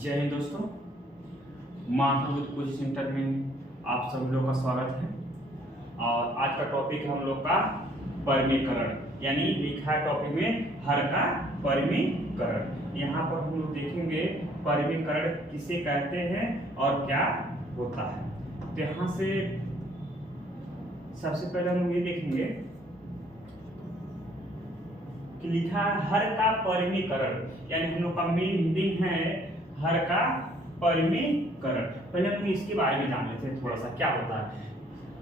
जय हिंद दोस्तों, Madhav coaching centre में आप सब लोग का स्वागत है। और आज का टॉपिक हम लोग का परिमीकरण, यानी लिखा है टॉपिक में हर का परिमीकरण। यहाँ पर हम लोग देखेंगे परिमीकरण किसे कहते हैं और क्या होता है। तो यहाँ से सबसे पहले हम ये देखेंगे कि लिखा है हर का परिमीकरण, यानी हम लोग का मेन हीडिंग है हर का परिमीकरण। पहले हम इसके बारे में जान लेते हैं थोड़ा सा क्या होता है।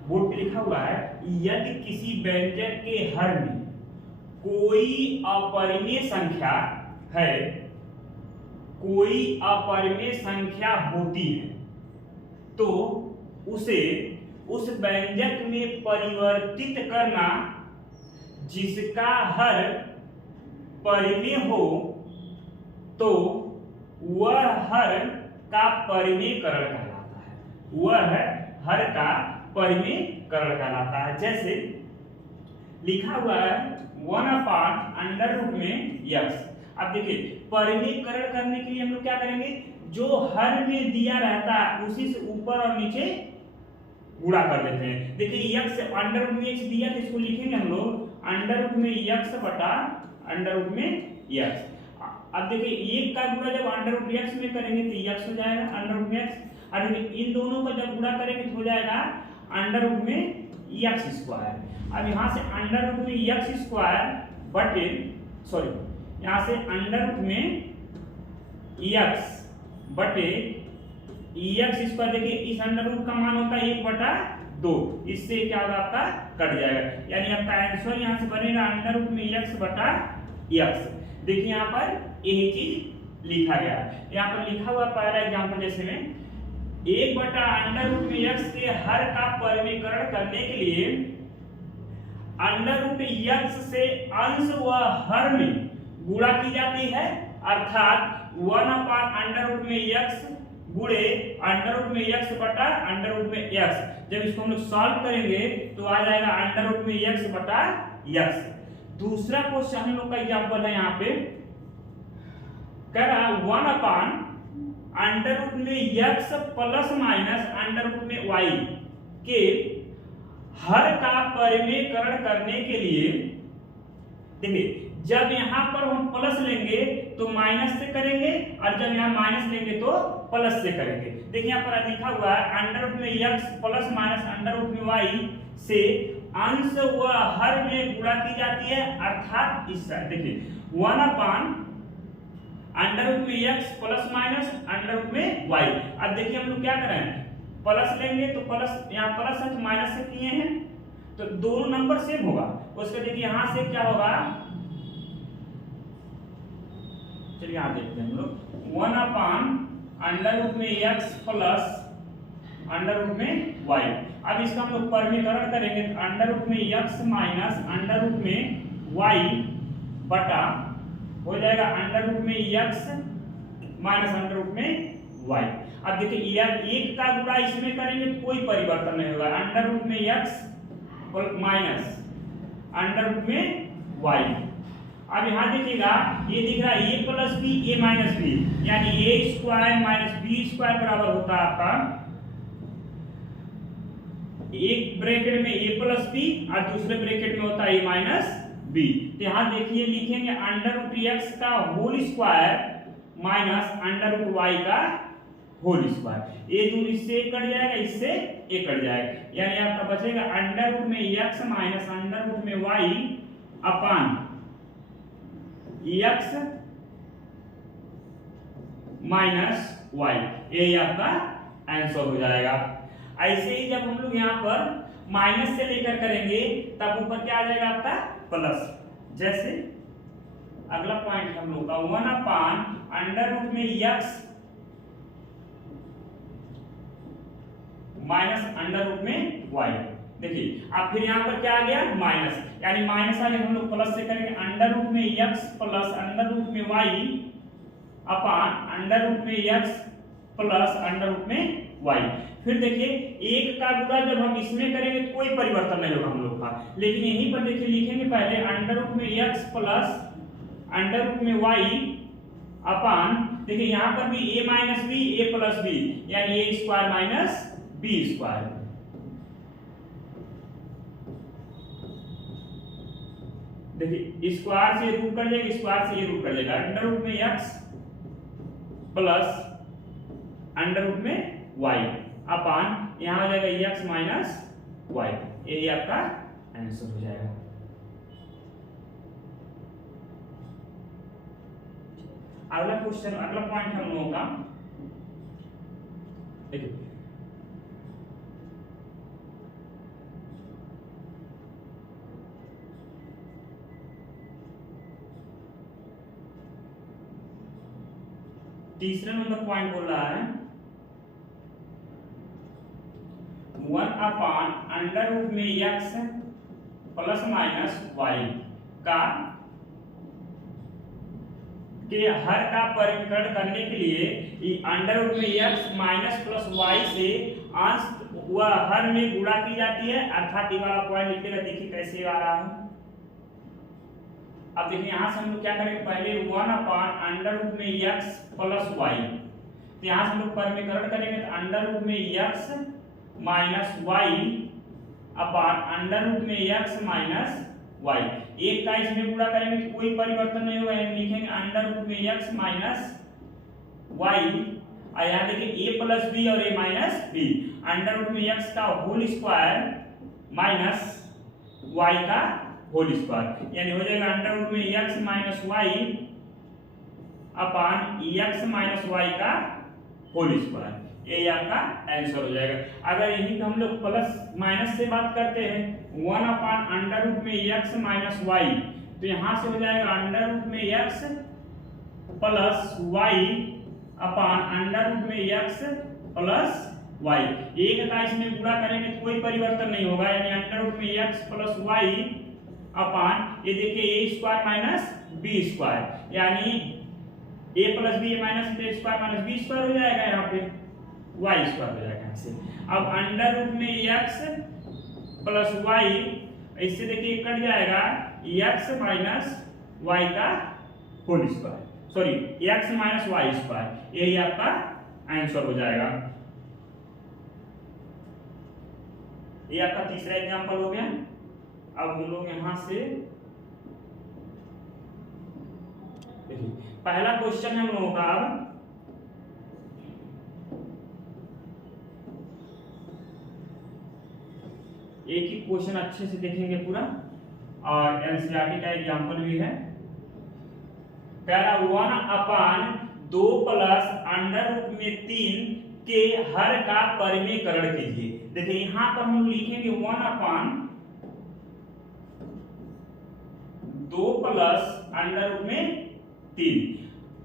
बोर्ड पे लिखा हुआ है, यदि किसी व्यंजक के हर में कोई अपरिमेय संख्या है, कोई अपरिमेय संख्या होती है, तो उसे उस व्यंजक में परिवर्तित करना जिसका हर परिमेय हो, तो वह हर का परिमीकरण कहलाता है। वह हर का परिमीकरण कहलाता है। जैसे लिखा हुआ है 1/√में x। अब देखिए परिमीकरण करने के लिए हम लोग क्या करेंगे, जो हर में दिया रहता है उसी से ऊपर और नीचे गुणा कर देते हैं। देखिए x √x दिया तो इसको लिखेंगे हम लोग √x बटा √x। अब देखिए एक का गुणा जब √x में करेंगे तो x हो जाएगा √x, और इन दोनों का जब गुणा करेंगे तो हो जाएगा √x²। अब यहाँ से √x² बटे यहाँ से √x बटे x²। देखिए इस √ का मान होता है 1/2, इससे क्या होगा आपका कट जाएगा, यानी आपका आंसर यहाँ से बनेगा √x बटा x। देखिए यहाँ पर यही चीज लिखा गया है। यहाँ पर लिखा हुआ पहला एग्जांपल जैसे में 1/√x के हर का परिमीकरण करने के लिए √x से अंश व हर में गुणा की जाती है, अर्थात 1/√x गुणे √x बटा √x। जब इसको हम लोग सॉल्व करेंगे तो आ जाएगा √x बटा x। दूसरा क्वेश्चन हम लोग का एग्जांपल है, यहाँ पे कह रहा 1/√x प्लस माइनस √y के हर का परिमीकरण करने के लिए, देखिए जब यहाँ पर हम प्लस लेंगे तो माइनस से करेंगे, और जब यहाँ माइनस लेंगे तो प्लस से करेंगे। देखिए यहाँ पर लिखा हुआ है √x प्लस माइनस √y से अंश व हर में गुणा की जाती है, अर्थात इस साइड देखिए 1/√x प्लस माइनस √y। अब देखिए हम लोग क्या कर रहे हैं, प्लस लेंगे तो प्लस, यहाँ प्लस है तो माइनस से किए हैं तो दोनों नंबर सेम होगा। उसके देखिए यहाँ से क्या होगा, चलिए यहाँ देखते हैं हम लोग 1/√x प्लस √y। अब इसका हम लोग परिमीकरण करेंगे तो √x माइनस √y बटा हो जाएगा √x माइनस √y। अब देखिए एक का गुणा इसमें करेंगे तो कोई परिवर्तन नहीं होगा, √x माइनस √y। अब यहाँ देखिएगा ये दिख रहा है a plus b a minus b, यानी a² माइनस b² बराबर होता है आपका एक ब्रैकेट में a प्लस b और दूसरे ब्रैकेट में होता है a माइनस b। तो यहाँ देखिए लिखेंगे √x का होल स्क्वायर माइनस √y का होल स्क्वायर। ये दूर इससे कट जाएगा, इससे ये कट जाएगा, यानी आपका बचेगा √x minus √y upon x minus y। ये आपका आंसर हो जाएगा। ऐसे ही जब हम लोग यहाँ पर माइनस से लेकर करेंगे तब ऊपर क्या आ जाएगा आपका प्लस। जैसे अगला पॉइंट हम लोग का 1/√x माइनस √y। देखिए अब फिर यहाँ पर क्या आ गया माइनस, यानी माइनस आगे हम लोग प्लस से करेंगे √x plus √y upon √x plus √y। फिर देखिए एक का गुणा जब हम इसमें करेंगे तो कोई परिवर्तन नहीं होगा हम लोग का, लेकिन यहीं पर देखिए लिखेंगे पहले √x प्लस √y अपान देखिए यहाँ पर भी a minus B A plus B यानी A square minus B square. देखिए स्क्वायर से रूट कर जाएगा, स्क्वायर से ये रूट कर जाएगा, अंडर रूट में x प्लस अंडर रूट में y अपान यहाँ हो जाएगा x माइनस y। यही आपका आंसर हो जाएगा। अगला क्वेश्चन, अगला पॉइंट हम लोगों का देखिए तीसरा नंबर पॉइंट बोल रहा है 1 अपान अंडर रूट में x प्लस माइनस y का के हर का परिकरण करने के लिए अंडर रूट में x माइनस प्लस y से अंश व हर में गुणा की जाती है, अर्थात ये वाला पॉइंट लिखेगा। देखिए कैसे आ रहा है। अब देखिए यहाँ से हम लोग क्या करेंगे, पहले 1 अपान अंडर रूट में x प्लस y, तो यहाँ से हम लोग परिकरण करेंगे तो अंडर रूट में x minus y upon under root में x माइनस y। एक का इसमें गुणा करेंगे तो कोई परिवर्तन नहीं होगा, यानी लिखेंगे अंडर रूट में x माइनस y और यहाँ देखिए a प्लस बी और a minus b, under root में x का होल स्क्वायर माइनस y का होल स्क्वायर, यानी हो जाएगा अंडर रूट में x minus y upon x minus y का होल स्क्वायर। ये आपका आंसर हो जाएगा। अगर यही हम लोग प्लस माइनस से बात करते हैं 1 अपान अंडर रूट में x माइनस y, तो यहाँ से हो जाएगा अंडर रूट में x plus y upon under root में x प्लस y। एक का इसमें गुणा करेंगे तो कोई परिवर्तन नहीं होगा, यानी अंडर रूट में x प्लस y अपान ये देखिए a square minus B square, यानी a plus b minus a square minus B square हो जाएगा, यहाँ पे y स्क्वायर हो जाएगा यहाँ से। अब अंडर रूट में x प्लस y, इससे देखिए कट जाएगा x माइनस y का whole square, sorry x minus y square. यही आपका आंसर हो जाएगा। ये आपका तीसरा एग्जांपल हो गया। अब हम लोग यहां से देखिए पहला क्वेश्चन हम लोगों का, अब एक ही क्वेश्चन अच्छे से देखेंगे पूरा, और एनसीईआरटी का एग्जांपल भी है। प्यारा 1 अपान 2 प्लस अंडर रूट में 3 के हर का परिमेयकरण कीजिए। देखिए यहां पर हम लिखेंगे 1 अपान 2 प्लस अंडर रूट में 3,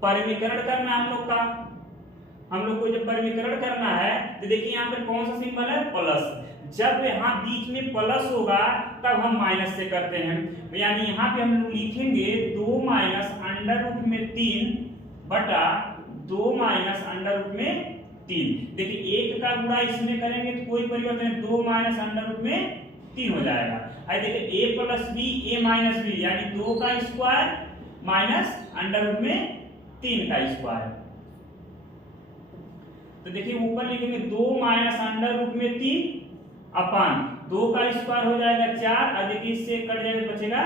परिमेयकरण करना हम लोग का। हम लोग को जब परिमेयकरण करना है तो देखिए यहाँ पर कौन सा सिंबल है, प्लस। जब यहाँ बीच में प्लस होगा तब हम माइनस से करते हैं, यानी यहाँ पे हम लोग लिखेंगे 2 माइनस अंडर रूट में 3 बटा 2 माइनस अंडर रूट में 3। देखिए एक का गुणा इसमें करेंगे तो कोई परिवर्तन नहीं, 2 माइनस अंडर रूट में 3 हो जाएगा। अब देखिए a plus b a minus b, यानी 2 का स्क्वायर माइनस अंडर रूट में 3 का स्क्वायर। तो देखिए ऊपर लिखेंगे 2 माइनस अंडर रूट में 3 अपान 2 का स्क्वायर हो जाएगा 4, और देखिए इससे कट जाएगा बचेगा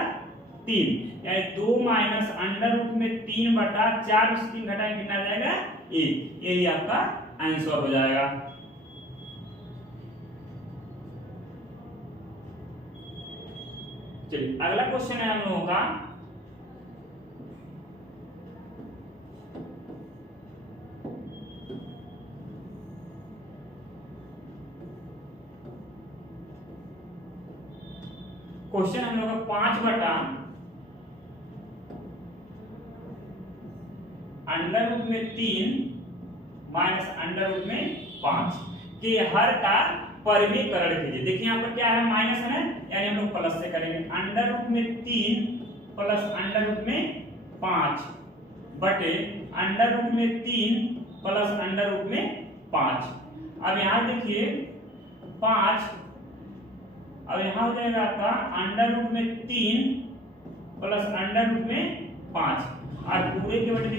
3, यानी 2 माइनस अंडर रूट में 3 बटा 4 में से 3 घटाएंगे कितना आ जाएगा 1। यही आपका आंसर हो जाएगा। चलिए अगला क्वेश्चन है हम लोगों का, क्वेश्चन हम लोग का 5 बटा अंडर रूट में 3 माइनस अंडर रूट में 5 के हर का परिमेयकरण कीजिए। देखिए यहाँ पर क्या है, माइनस है, यानी हम लोग प्लस से करेंगे। अंडर रूट में 3 प्लस अंडर रूट में 5 बटे अंडर रूट में 3 प्लस अंडर रूट में 5। अब यहाँ देखिए 5, अब यहाँ हो जाएगा आपका अंडर रूट में 3 प्लस अंडर रूट में 5। और पूरे के बटे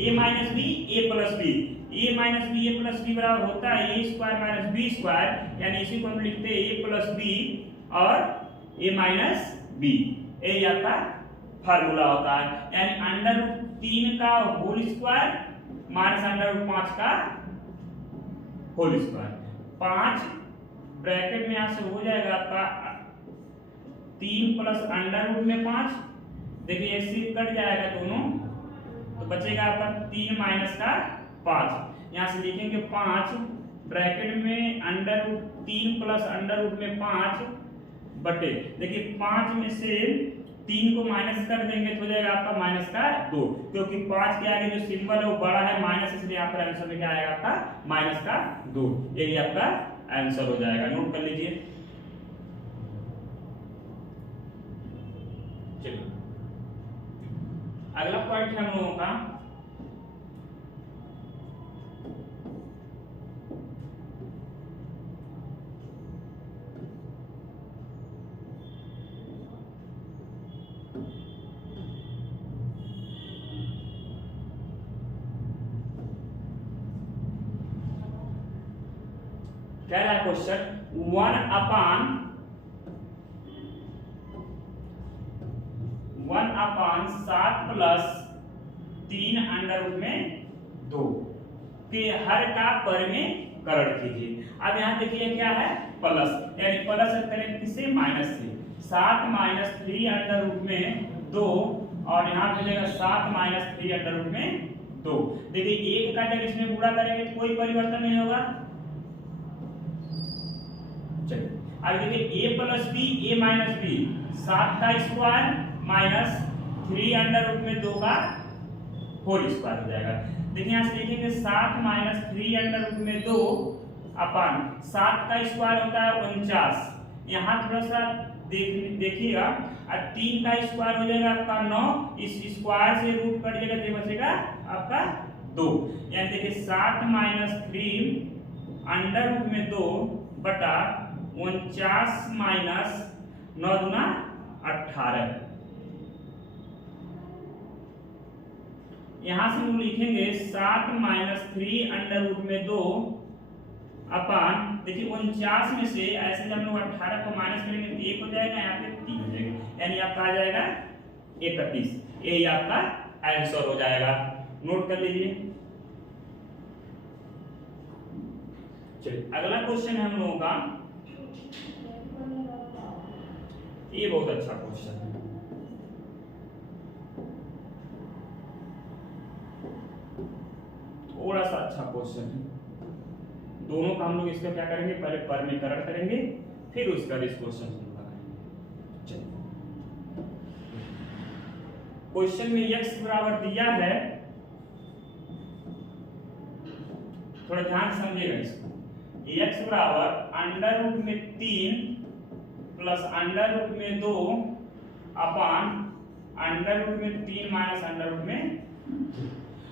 ए minus B A plus b, a minus B A plus B बराबर होता है ए स्क्वायर माइनस बी स्क्वायर, यानी इसी को हम लिखते हैं ए प्लस बी और ए माइनस बी। ये आपका फार्मूला होता है, यानी अंडर रूट 3 का whole square minus under root 5 का होल स्क्वायर। 5 ब्रैकेट में यहां से हो जाएगा आपका 3 प्लस अंडर रूट में 5, देखिए ऐसे कट जाएगा दोनों, तो बचेगा आपका 3 माइनस का 5। यहां से लिखेंगे 5 ब्रैकेट में under root 3 plus under root में 5 बटे, देखिए 5 में से 3 को माइनस कर देंगे तो हो जाएगा आपका माइनस का 2, क्योंकि 5 के आगे जो सिंबल है वो बड़ा है माइनस, इसलिए यहाँ पर आंसर में क्या आएगा आपका माइनस का 2। यही आपका आंसर हो जाएगा, नोट कर लीजिए। चलिए अगला पॉइंट है हम लोगों का क्या है क्वेश्चन 1/7 प्लस 3 अंडर रूट में 2 के हर का परिमेयकरण कीजिए। अब यहाँ देखिए क्या है प्लस, यानी प्लस करेंगे किससे माइनस से, 7 माइनस 3 अंडर रूट में 2 और यहाँ पे जाएगा 7 माइनस 3 अंडर रूट में 2। देखिए एक का जब इसमें गुणा करेंगे तो कोई परिवर्तन नहीं होगा। चलिए अब देखिए a plus b a minus b, 7 का स्क्वायर माइनस 3 अंडर रूट में 2 का होल स्क्वायर हो जाएगा। देखिए यहाँ से लिखेंगे 7 माइनस 3 अंडर रूट में 2 अपन 7 का स्क्वायर होता है 49। यहाँ थोड़ा सा देखिएगा, 3 का स्क्वायर हो जाएगा आपका 9, इस स्क्वायर से रूट कट जाएगा तो बचेगा आपका 2, यानी देखिए 7 माइनस 3 अंडर रूट में 2 बटा 49 माइनस 9 दूना 18। यहां से हम लिखेंगे 7 माइनस 3 अंडर रूट में 2 अपन, देखिए 49 में से ऐसे जब हम लोग 18 को माइनस करेंगे तो 1 हो जाएगा, यहाँ पे 3 हो जाएगा, यानी आपका आ जाएगा 31। यही आपका आंसर हो जाएगा, नोट कर लीजिए। चलिए अगला क्वेश्चन है हम लोगों का, ये बहुत अच्छा क्वेश्चन है। थोड़ा सा अच्छा क्वेश्चन है, दोनों का हम लोग इसका क्या करेंगे, पहले परिमेयकरण करेंगे फिर उसका इस क्वेश्चन को लगाएंगे। चलिए क्वेश्चन में x बराबर दिया है, थोड़ा ध्यान से समझिएगा इसको। x बराबर अंडर रूट में 3 प्लस अंडर रूट में 2 अपन अंडर रूट में 3 माइनस अंडर रूट में।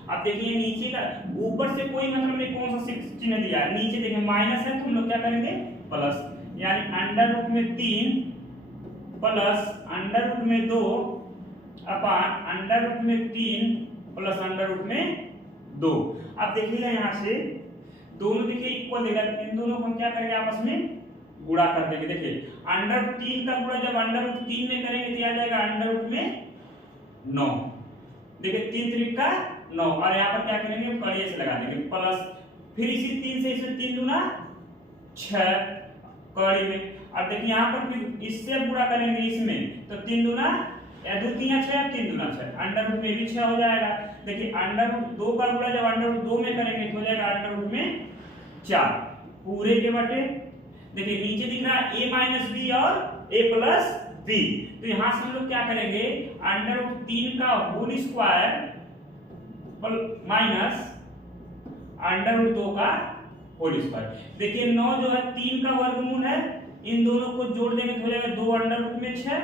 अब देखिए नीचे का, ऊपर से कोई मतलब नहीं कौन सा चिन्ह दिया है, नीचे देखिए माइनस है तो हम लोग क्या करेंगे प्लस, यानी अंडर रूट में 3 प्लस अंडर रूट में 2 अपन अंडर रूट में 3 प्लस अंडर रूट में 2। अब देखिएगा यहाँ से दोनों देखिए इक्वल देगा, इन दोनों को हम क्या करेंगे आपस में गुणा कर देंगे। देखिए अंडर रूट 3 का गुणा जब अंडर रूट 3 में करेंगे तो आ जाएगा अंडर रूट में 9, देखिए 3 3 का 9, और यहाँ पर क्या करेंगे कड़िए से लगा देंगे प्लस, फिर इसी 3 से इसमें 3 दूना 6 कड़ी में। अब देखिए यहाँ पर भी इससे गुणा करेंगे इसमें तो 3 दूना 2 3 6 3 दूना 6, अंडर रूट में भी 6 हो जाएगा। देखिए अंडर रूट 2 का गुणा जब अंडर रूट 2 में करेंगे तो हो जाएगा अंडर रूट में 4 पूरे के बटे। देखिए नीचे दिख रहा है a माइनस बी और a प्लस बी, तो यहां से हम लोग क्या करेंगे अंडर रूट 3 का whole square minus under root 2 का होल स्क्वायर। देखिए 9 जो है 3 का वर्गमूल है, इन दोनों को जोड़ देंगे तो हो जाएगा 2 अंडर रूट में 6,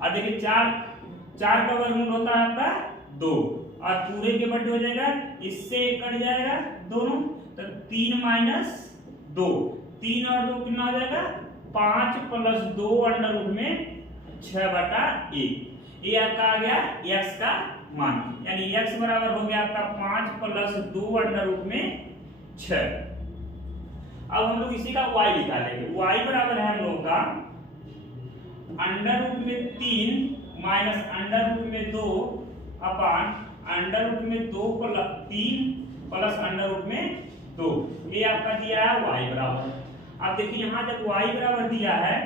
और देखिए 4 का वर्गमूल होता है आपका 2 और पूरे के बटे हो जाएगा, इससे कट जाएगा दोनों, तो 3 माइनस 2, 3 और 2 कितना हो जाएगा 5 प्लस 2 अंडर रूट में 6 बटा 1। ये आपका आ गया x का मान, यानी x बराबर हो गया आपका 5 प्लस 2 अंडर रूट में 6। अब हम लोग इसी का y निकालेंगे। y बराबर है हम लोग का अंडर रूट में 3 माइनस अंडर रूट में 2 अपान अंडर रूट में 2 प्लस 3 प्लस अंडर रूट में 2। ये आपका दिया है y बराबर। अब देखिए यहाँ जब y बराबर दिया है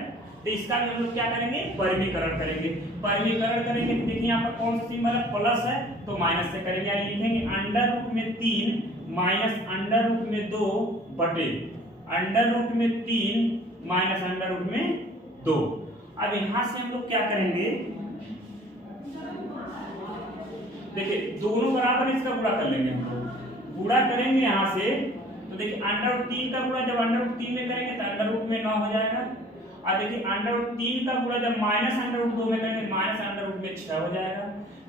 तो इसका भी हम लोग क्या करेंगे, परिमीकरण करेंगे। परिमीकरण करेंगे तो देखिए यहाँ पर कौन सा सिंबल है, प्लस है, तो माइनस से करेंगे, यानी लिखेंगे अंडर रूट में 3 माइनस अंडर रूट में 2 बटे अंडर रूट में 3 माइनस अंडर रूट में 2। अब यहाँ से हम लोग क्या करेंगे, देखिए दोनों बराबर इसका गुणा कर लेंगे। हम लोग गुणा करेंगे यहाँ से, तो देखिए अंडर रूट 3 का गुणा जब अंडर रूट 3 में करेंगे तो अंडर रूट में 9 हो जाएगा। और देखिए अंडर रूट 3 का गुणा जब माइनस अंडर रूट 2 में करेंगे माइनस अंडर रूट में 6 हो जाएगा।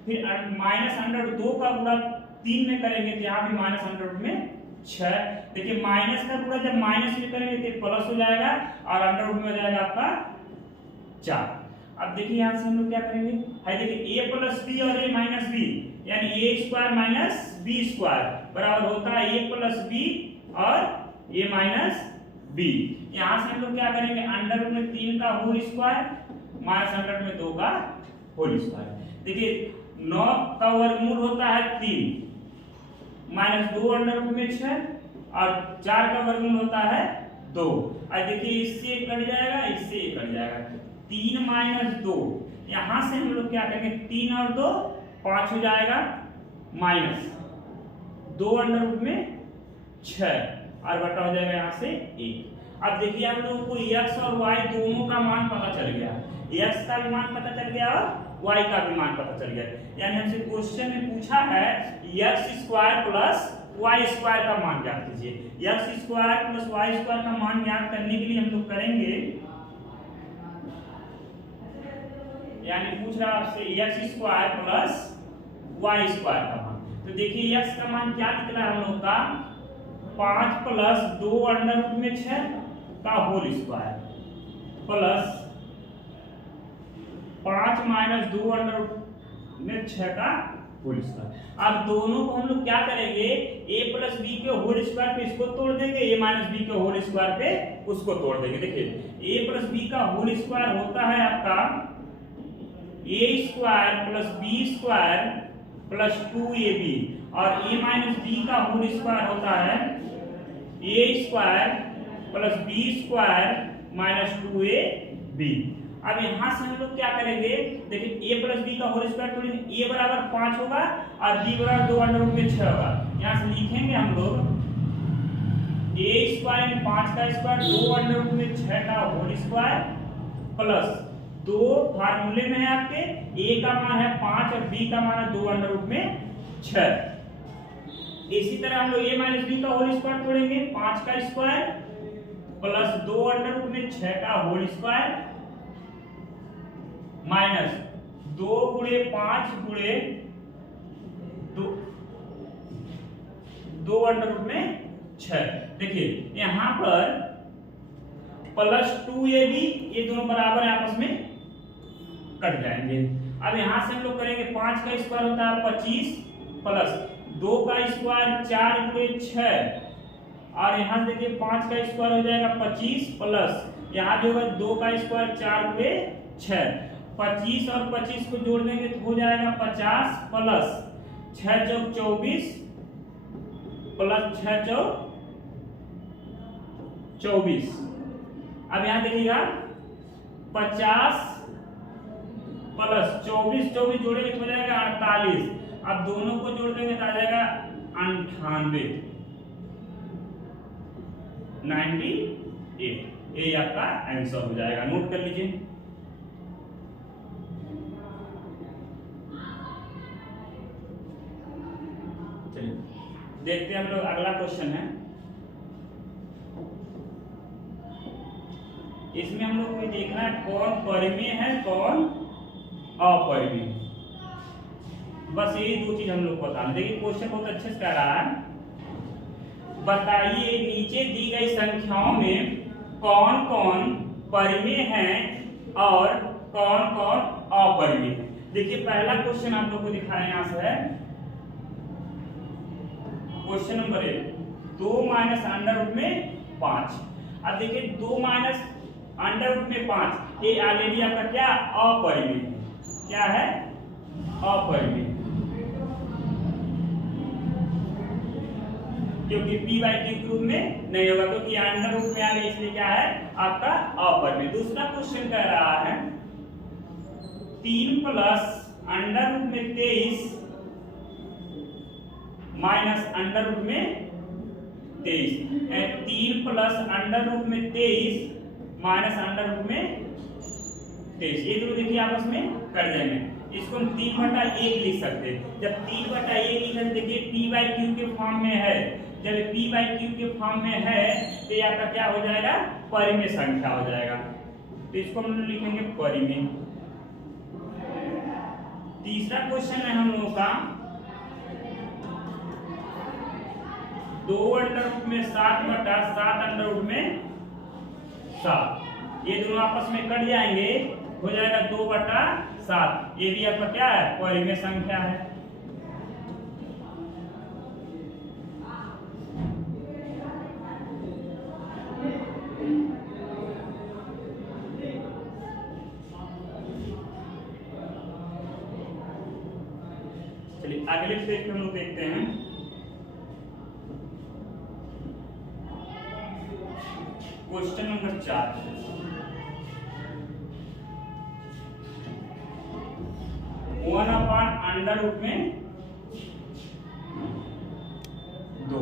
फिर माइनस अंडर रूट 2 का गुणा 3 में करेंगे तो यहाँ भी माइनस अंडर रूट में 6। देखिए माइनस का गुणा जब माइनस में करेंगे तो प्लस हो जाएगा और अंडर रूट में हो जाएगा आपका 4। अब देखिए यहाँ से हम लोग क्या करेंगे, है देखिए a प्लस बी और a माइनस बी, यानी a square minus B square बराबर होता है a प्लस बी और a माइनस बी। यहाँ से हम लोग क्या करेंगे, अंडर रूट में 3 का whole square minus under root में 2 का होल स्क्वायर। देखिए 9 का वर्गमूल होता है 3 माइनस 2 अंडर रूट में 6 और 4 का वर्गमूल होता है 2। और देखिए इससे कट जाएगा, इससे कट जाएगा, 3 माइनस 2। यहाँ से हम लोग क्या करेंगे, 3 और 2 5 हो जाएगा, माइनस 2 अंडर रूट में 6 और बटा हो जाएगा यहाँ से 1। अब देखिए हम लोगों को x और y दोनों का मान पता चल गया, x का भी मान पता चल गया और y का भी मान पता चल गया। यानी हमसे क्वेश्चन में पूछा है x square plus y square का मान ज्ञात कीजिए। x square plus y square का मान ज्ञात करने के लिए हम लोग करेंगे, यानी पूछ रहा है आपसे x square plus y square का मान। तो देखिए x का मान क्या निकला हम लोग का, 5 प्लस 2 अंडर रूट में 6 का whole square plus 5 minus 2 under root में 6 का होल स्क्वायर। अब दोनों को हम लोग क्या करेंगे, a प्लस बी के होल स्क्वायर पे इसको तोड़ देंगे, a माइनस बी के होल स्क्वायर पे उसको तोड़ देंगे। देखिए a प्लस बी का होल स्क्वायर होता है आपका a square plus b square plus 2ab और a माइनस बी का होल स्क्वायर होता है a square plus b square minus 2ab। अब यहाँ से हम लोग क्या करेंगे, देखिए a प्लस बी का होल स्क्वायर तोड़ेंगे, a बराबर 5 होगा और b बराबर 2 अंडर रूट में 6 होगा। यहाँ से लिखेंगे हम लोग a स्क्वायर में 5 का स्क्वायर 2 अंडर रूट में 6 का होल स्क्वायर प्लस 2 फार्मूले में है आपके, a का मान है 5 और b का मान है 2 अंडर रूट में 6। इसी तरह हम लोग a माइनस बी का होल स्क्वायर तोड़ेंगे, 5 का स्क्वायर प्लस 2 अंडर रूट में 6 का होल स्क्वायर माइनस 2 गुणे 5 गुणे 2 अंडर रूट में 6। देखिए यहाँ पर प्लस 2ab, ये दोनों बराबर आपस में कट जाएंगे। अब यहाँ से हम लोग करेंगे, 5 का स्क्वायर होता है 25 प्लस 2 का स्क्वायर 4 गुणे 6 और यहाँ से देखिए 5 का स्क्वायर हो जाएगा 25 प्लस यहाँ भी होगा 2 का स्क्वायर 4 गुणे 6। 25 और 25 को जोड़ देंगे तो हो जाएगा 50 प्लस 6 चौक 24 प्लस 6 चौक 24। अब यहाँ देखिएगा 50 प्लस 24 जोड़ेंगे तो हो जाएगा 48। अब दोनों को जोड़ देंगे तो आ जाएगा 98। ये आपका आंसर हो जाएगा, नोट कर लीजिए। चलिए देखते हैं हम लोग, अगला क्वेश्चन है। इसमें हम लोग को देखना है कौन परिमेय है कौन अपरिमेय। बस यही दो चीज हम लोग को बताना। देखिए क्वेश्चन बहुत अच्छे से कह रहा है, बताइए नीचे दी गई संख्याओं में कौन कौन परिमेय हैं और कौन कौन अपरिमेय है। देखिए पहला क्वेश्चन आप लोग को दिखाया यहाँ से है question number 1, 2 minus under root में 5। अब देखिए 2 माइनस अंडर रूट में 5 ये ऑलरेडी आपका क्या अपरिमेय है, क्या है अपरिमेय, क्योंकि p बाई क्यू रूप में नहीं होगा क्योंकि अंडर रूट में आ गया इसलिए क्या है आपका अपरिमेय। दूसरा क्वेश्चन कह रहा है 3 प्लस अंडर रूट में 23 माइनस अंडर रूट में 23, 3 प्लस अंडर रूट में 23 माइनस अंडर रूट में 23, ये दोनों देखिए आपस में कट जाएंगे। इसको हम 3/1 लिख सकते हैं। जब 3/1 लिखें देखिए p बाई क्यू के फॉर्म में है, जब p बाई क्यू के फॉर्म में है तो ये आपका क्या हो जाएगा परिमेय संख्या हो जाएगा, तो इसको हम लिखेंगे परिमेय। तीसरा क्वेश्चन है हम लोगों का 2 अंडर रूट में 7/7 अंडर रूट में 7, ये दोनों आपस में कट जाएंगे, हो जाएगा 2/7, ये भी आपका क्या है परिमेय संख्या है। चलिए अगले पेज पे हम लोग देखते हैं क्वेश्चन नंबर 4, 1/अंडर रूट में 2।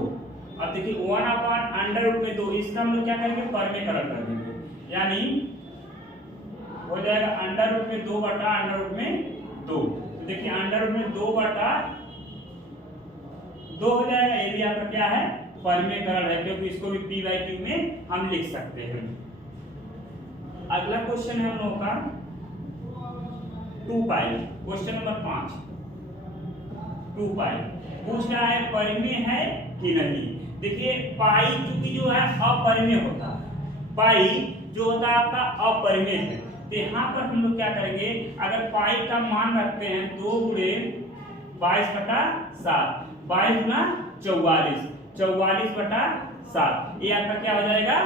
अब देखिए 1/अंडर रूट में 2, इसका हम लोग क्या करेंगे परिमेयकरण कर देंगे, यानी हो जाएगा अंडर रूट में 2/अंडर रूट में 2। तो देखिए अंडर रूट में 2/2 हो जाएगा, ये भी आपका क्या है परिमेयकरण है, क्योंकि इसको भी p बाई क्यू में हम लिख सकते हैं। अगला क्वेश्चन है हम लोग का 2 पाई, क्वेश्चन नंबर 5, 2 पाई पूछ रहा है परिमेय है कि नहीं। देखिए पाई क्योंकि जो है अपरिमेय होता है, पाई जो होता है आपका अपरिमेय है, तो यहाँ पर हम लोग क्या करेंगे, अगर पाई का मान रखते हैं 2 गुणे 22/7, 22 गुना 44, 44/7, ये आपका क्या हो जाएगा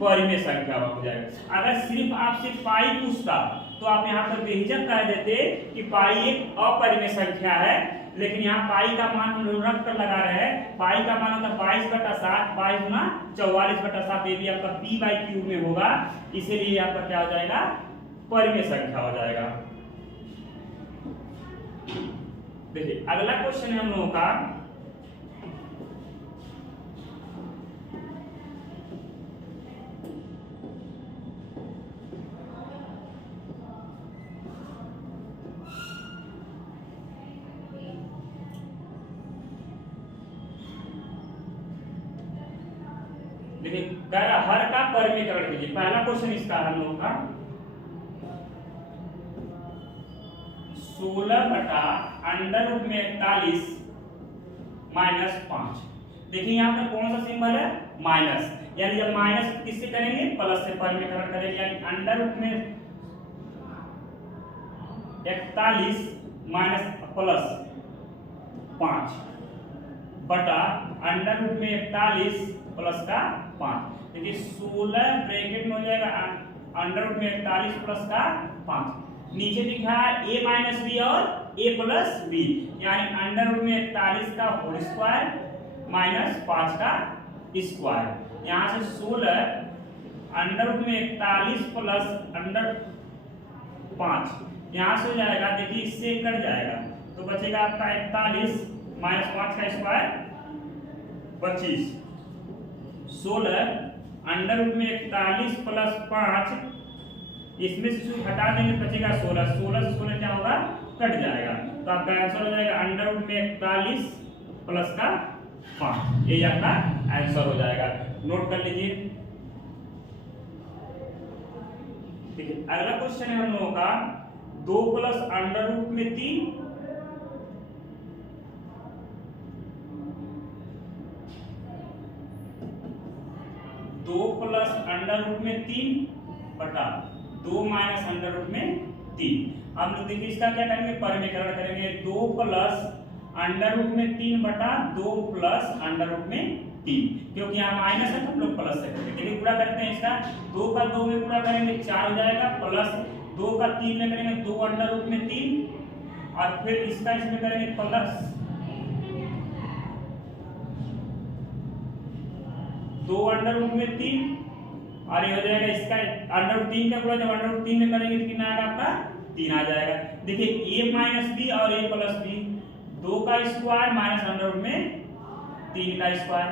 परिमेय संख्या हो जाएगा। अगर सिर्फ आपसे पाई पूछता तो आप यहाँ पर बेहिचक कह देते कि पाई एक अपरिमेय संख्या है, लेकिन यहाँ पाई का मान हम लोग रख कर लगा रहे हैं, पाई का मान होता 22/7, 22 गुना 44/7, ये भी आपका p बाई क्यू में होगा, इसीलिए आपका क्या हो जाएगा परिमेय संख्या हो जाएगा। देखिए अगला क्वेश्चन है हम लोगों का 11 हर का परिमेयकरण कीजिए। पहला क्वेश्चन इसका हम लोगों का 16/√41 माइनस 5। देखिए यहाँ पर कौन सा सिंबल है माइनस, यानी जब माइनस किससे करेंगे प्लस से परिमेयकरण करेंगे, यानी अंडर रूट में 41 माइनस प्लस 5 बटा अंडर रूट में 41 प्लस का 5। देखिए 16 ब्रैकेट में हो जाएगा अंडर रूट में 41 प्लस का 5, नीचे लिखा है a माइनस बी और a प्लस बी, यानी अंडर रूट में 41 का होल स्क्वायर माइनस 5 का स्क्वायर। यहाँ से 16 अंडर रूट में 41 प्लस अंडर 5, यहाँ से हो जाएगा, देखिए इससे कट जाएगा तो बचेगा आपका 41 माइनस 5 का स्क्वायर 25। 16 अंडर रूट में 41 प्लस 5, इसमें से हटा देंगे बचेगा 16, 16 से 16 क्या होगा कट जाएगा, तो आपका आंसर हो जाएगा अंडर रूट में 41 प्लस का 5, ये आपका आंसर हो जाएगा। नोट कर लीजिए। ठीक है, अगला क्वेश्चन है हम लोगों का 2 प्लस अंडर रूट में 3 2 प्लस अंडर रूट में 3 बटा 2 माइनस अंडर रूट में 3। हम लोग देखिए इसका क्या करेंगे, परिमीकरण करेंगे। 2 प्लस अंडर रूट में 3 बटा 2 प्लस अंडर रूट में 3, क्योंकि यहाँ माइनस है तो हम लोग प्लस से करेंगे। देखिए पूरा करते हैं इसका, 2 का 2 में पूरा करेंगे 4 हो जाएगा, प्लस 2 का 3 में करेंगे 2 अंडर रूट में 3, और फिर इसका इसमें करेंगे प्लस 2 अंडर रूट में 3, और ये हो जाएगा इसका अंडर रूट 3 का पूरा, जब अंडर रूट 3 में करेंगे तो कितना आएगा आपका 3 आ जाएगा। देखिए a माइनस बी और a प्लस बी, 2 का स्क्वायर माइनस अंडर रूट में 3 का स्क्वायर,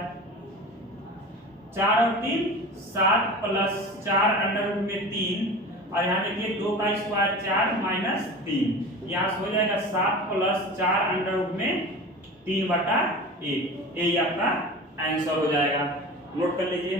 4 और 3 7 प्लस 4 अंडर रूट में 3, और यहाँ देखिए 2 का स्क्वायर 4 माइनस 3, यहाँ से हो जाएगा 7 प्लस 4 अंडर रूट में 3 बटा 1। यही आपका आंसर हो जाएगा, नोट कर लीजिए।